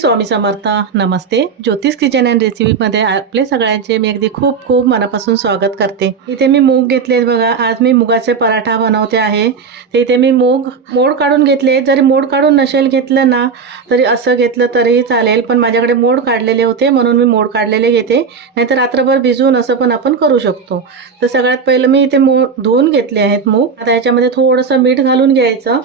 स्वामी समर्थ. नमस्ते. ज्योतिष kitchen and रेसिपीमध्ये आपले सगळ्यांचे मी अगदी खूप खूप मनापासून स्वागत करते. इथे मी मूग घेतलेत बघा. आज मी मुगाचे पराठा बनवते आहे. ते इथे मी मूग मोड काढून घेतले. जरी मोड काढून नसेल घेतलं ना तरी असं घेतलं तरीही चालेल, पण माझ्याकडे मोड काढलेले होते म्हणून मी मोड काढलेले घेते. नाहीतर रात्रभर भिजवून असं पण आपण करू शकतो. तर सगळ्यात पहिलं मी इथे धुवून घेतले आहेत मूग. आता याच्यामध्ये थोडंसं मीठ घालून घ्यायचं.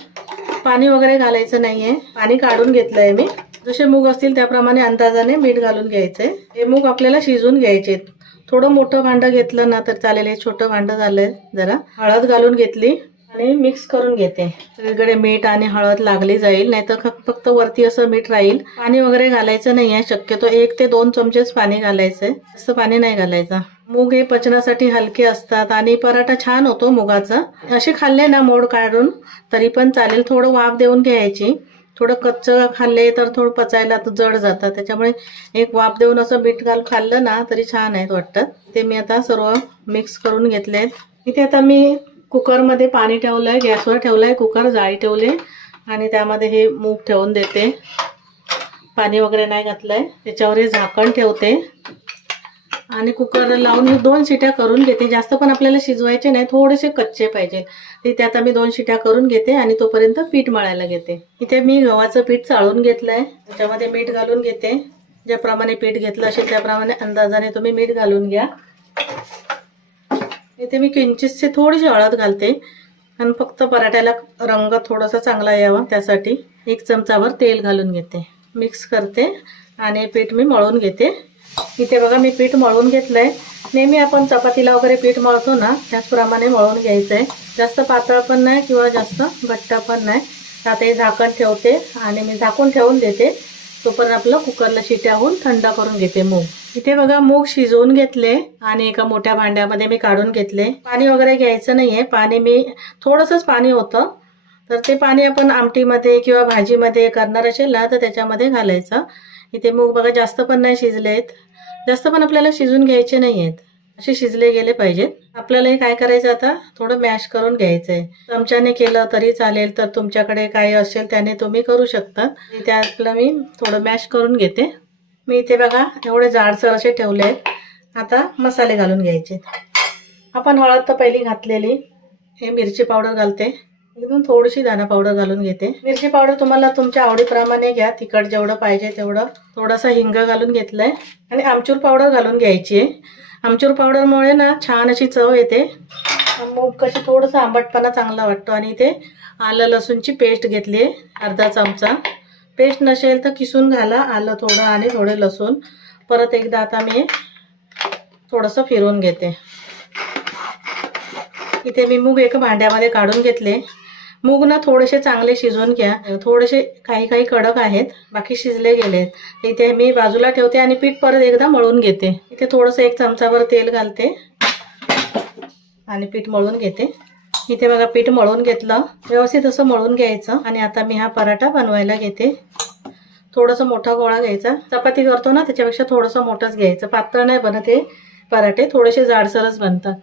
पाणी वगैरे घालायचं नाहीये. पाणी काढून घेतलंय मी. जसे मूग असतील त्याप्रमाणे अंदाजाने मीठ घालून घ्यायचंय. हे मूग आपल्याला शिजवून घ्यायचे. थोडं मोठं भांडं घेतलं ना तर चालेल. हे छोटं भांडं झालंय. जरा हळद घालून घेतली आणि मिक्स करून घेते. सगळीकडे मीठ आणि हळद लागली जाईल, नाहीतर फक्त वरती असं मीठ राहील. पाणी वगैरे घालायचं नाहीये. शक्यतो 1 ते 2 चमचेच पाणी घालायचंय. असं पाणी नाही घालायचं. मूग हे पचनासाठी हलके असतात आणि पराठा छान होतो मुगाचा. असे खाल्ले ना मोड काढून तरी पण चालेल. थोडं वाफ देऊन घ्यायची. थोडं कच्चं खाल्ले तर थोडं पचायला जड जातं. त्याच्यामुळे एक वाफ देऊन असं मीठ घालून खाल्लं ना तरी छान आहेत वाटतं. ते मी आता सर्व मिक्स करून घेतलेत. इथे आता मी कुकरमध्ये पाणी ठेवलंय. गॅसवर ठेवलंय कुकर. जाळी ठेवले आणि त्यामध्ये हे मूग ठेवून देते. पाणी वगैरे नाही घातलंय. त्याच्यावर हे झाकण ठेवते आणि कुकर लावून 2 शिट्या करून घेते. जास्त पण आपल्याला शिजवायचे नाही, थोडेसे कच्चे पाहिजे. ते आता मी 2 शिट्या करून घेते आणि तोपर्यंत पीठ मळायला घेते. इथे मी गव्हाचं पीठ चाळून घेतलंय. त्याच्यामध्ये मीठ घालून घेते. ज्याप्रमाणे पीठ घेतलं असेल त्याप्रमाणे अंदाजाने तुम्ही मीठ घालून घ्या. इथे मी किंचितशी थोडीशी हळद घालते आणि फक्त पराठ्याला रंग थोडासा चांगला यावा त्यासाठी 1 चमचाभर तेल घालून घेते. मिक्स करते आणि पीठ मी मळून घेते. इथे बघा मी पीठ मळून घेतलंय. नेहमी आपण चपातीला वगैरे पीठ मळतो ना त्याचप्रमाणे मळून घ्यायचंय. जास्त पातळ पण नाही किंवा जास्त घट्ट पण नाही. आता हे झाकण ठेवते आणि मी झाकून ठेवून देते. तोपर्यंत आपलं कुकरला शिट्या होऊन थंड करून घेते मूग. इथे बघा मूग शिजवून घेतले आणि एका मोठ्या भांड्यामध्ये मी काढून घेतले. पाणी वगैरे घ्यायचं नाहीये. पाणी मी थोडंसंच पाणी होतं, तर ते पाणी आपण आमटीमध्ये किंवा भाजीमध्ये करणार असेल ना तर त्याच्यामध्ये घालायचं. इथे मूग बघा जास्त पण नाही शिजलेत, जास्त पण आपल्याला शिजून घ्यायचे नाही आहेत. असे शिजले गेले पाहिजेत. आपल्याला हे काय करायचं आता थोडं मॅश करून घ्यायचंय. चमच्याने केलं तरी चालेल, तर तुमच्याकडे काय असेल त्याने तुम्ही करू शकता. त्यातलं मी थोडं मॅश करून घेते. मी इथे बघा एवढे जाडसर असे ठेवले. आता मसाले घालून घ्यायचे. आपण हळद तर पहिली घातलेली. हे मिरची पावडर घालते. एकदम थोडीशी धना पावडर घालून घेते. मिरची पावडर तुम्हाला तुमच्या आवडीप्रमाणे घ्या. तिखट जेवढं पाहिजे तेवढं. थोडासा हिंग घालून घेतलाय आणि आमचूर पावडर घालून घ्यायची आहे. आमचूर पावडरमुळे ना छान अशी चव येते. मूग कशी थोडंसं आंबटपणा चांगला वाटतो. आणि इथे आलं लसूणची पेस्ट घेतली आहे अर्धा चमचा. पेस्ट नसेल तर किसून घाला आलं थोडं आणि थोडे लसूण. परत एकदा आता मी थोडंसं फिरवून घेते. इथे मी मूग एका भांड्यामध्ये काढून घेतले. मूग ना थोडेसे चांगले शिजवून घ्या. थोडेसे काही कडक आहेत, बाकी शिजले गेलेत. इथे मी बाजूला ठेवते आणि पीठ परत एकदा मळून घेते. इथे थोडंसं 1 चमचाभर तेल घालते आणि पीठ मळून घेते. इथे बघा पीठ मळून घेतलं. व्यवस्थित असं मळून घ्यायचं आणि आता मी हा पराठा बनवायला घेते. थोडंसं मोठा गोळा घ्यायचा. चपाती करतो ना त्याच्यापेक्षा थोडंसं मोठंच घ्यायचं. पातळ नाही बनत हे पराठे, थोडेसे जाडसरच बनतात.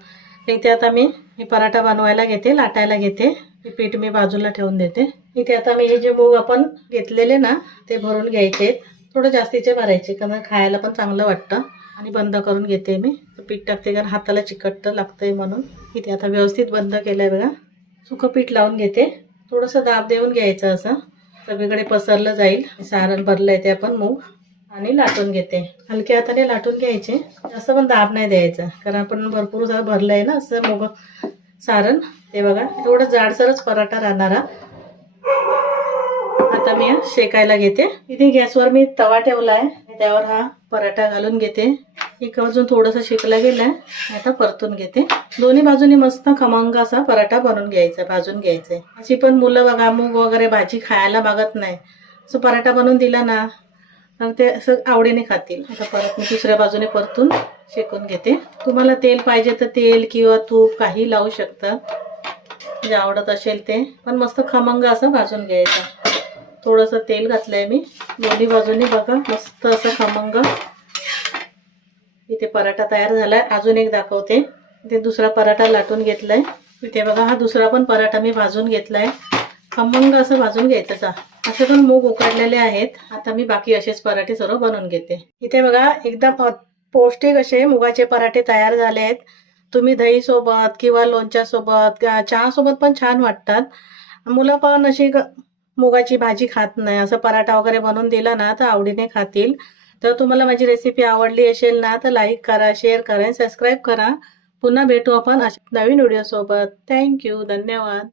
इथे आता मी हे पराठा बनवायला घेते, लाटायला घेते. हे पीठ मी बाजूला ठेवून देते. इथे आता मी हे जे मूग आपण घेतलेले ना ते भरून घ्यायचे. थोडं जास्तीचे भरायचे कारण खायला पण चांगलं वाटतं. आणि बंद करून घेते मी. पीठ टाकते कारण हाताला चिकट लागतंय म्हणून. इथे आता व्यवस्थित बंद केलंय बघा. सुकं पीठ लावून घेते. थोडंसं दाब देऊन घ्यायचं, असं सगळीकडे पसरलं जाईल. सारण भरलंय ते आपण मूग आणि लाटून घेते. हलक्या हाताने लाटून घ्यायचे. जास्त पण दाब नाही द्यायचा कारण आपण भरपूर भरलंय ना असं मूग सारण. ते बघा एवढं जाडसरच पराठा राहणारा. आता मी शेकायला घेते. इथे गॅसवर मी तवा ठेवलाय. त्यावर हा पराठा घालून घेते. एक बाजून थोडंसं शेकला गेलाय. आता परतून घेते. दोन्ही बाजूनी मस्त खमंग असा पराठा बनवून घ्यायचा, भाजून घ्यायचंय. अशी पण मुलं बघा मूग वगैरे भाजी खायला मागत नाही. असं पराठा बनवून दिला ना तर ते असं आवडीने खातील. आता परत मी दुसऱ्या बाजूने परतून शेकून घेते. तुम्हाला तेल पाहिजे तर तेल किंवा तूप काही लावू शकता, जे आवडत असेल ते. पण मस्त खमंग असं भाजून घ्यायचं. थोडंसं तेल घातलंय मी दोन्ही बाजूनी बघा मस्त असं खमंग. इथे पराठा तयार झालाय. अजून एक दाखवते. इथे दुसरा पराठा लाटून घेतलाय. इथे बघा हा दुसरा पण पराठा मी भाजून घेतलाय. खमंग असं भाजून घ्यायचं. असे पण मूग उकडलेले आहेत. आता मी बाकी असेच पराठे सर्व बनवून घेते. इथे बघा एकदम पौष्टिक असे मुगाचे पराठे तयार झाले आहेत. तुम्ही दही सोबत किंवा लोणच्या सोबत चहा सोबत पण छान वाटतात. मुलं पण अशी मुगाची भाजी खात नाही, असं पराठा वगैरे बनवून दिला ना तर आवडीने खातील. तर तुम्हाला माझी रेसिपी आवडली असेल ना तर लाईक करा, शेअर करा, सबस्क्राईब करा. पुन्हा भेटू आपण नवीन व्हिडिओ सोबत. थँक्यू, धन्यवाद.